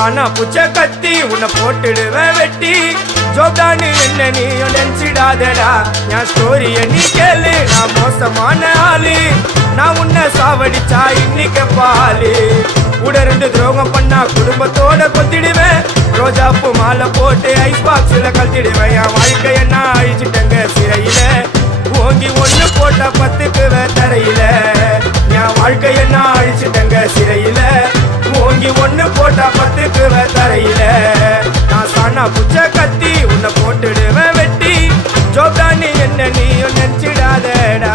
சானா புச்ச கத்தி உன்னை போட்டுடுவேன் வெட்டி ஜோப்டான்னு என்ன நீயும் நினைச்சிடாதடா என் ஸ்டோரிய நீ கேளு நான் மோசமான ஆளு நான் உன்னை சாவடிச்சா இன்னைக்கு பாலு கூட 2 துரோகம் பண்ணா குடும்பத்தோட கொத்திடுவேன் ரோஜாப்பூ மாலை போட்டு ஐஸ் பாக்ஸ்ல கழட்டிடுவேன் என் வாழ்க்கைய நான் அழிச்சிட்டங்க சிறையில ஓங்கி 1 போட்டா 10க்கு தரையில என் வாழ்க்கைய நான் அழிச்சிட்டங்க சிறையில ஓங்கி 1 போட்டா 10க்கு தரையில நான் சானா புச்ச கத்தி உன்னை போட்டுடுவேன் வெட்டி ஜோப்டான்னு என்ன நீயும் நினைச்சிடாதடா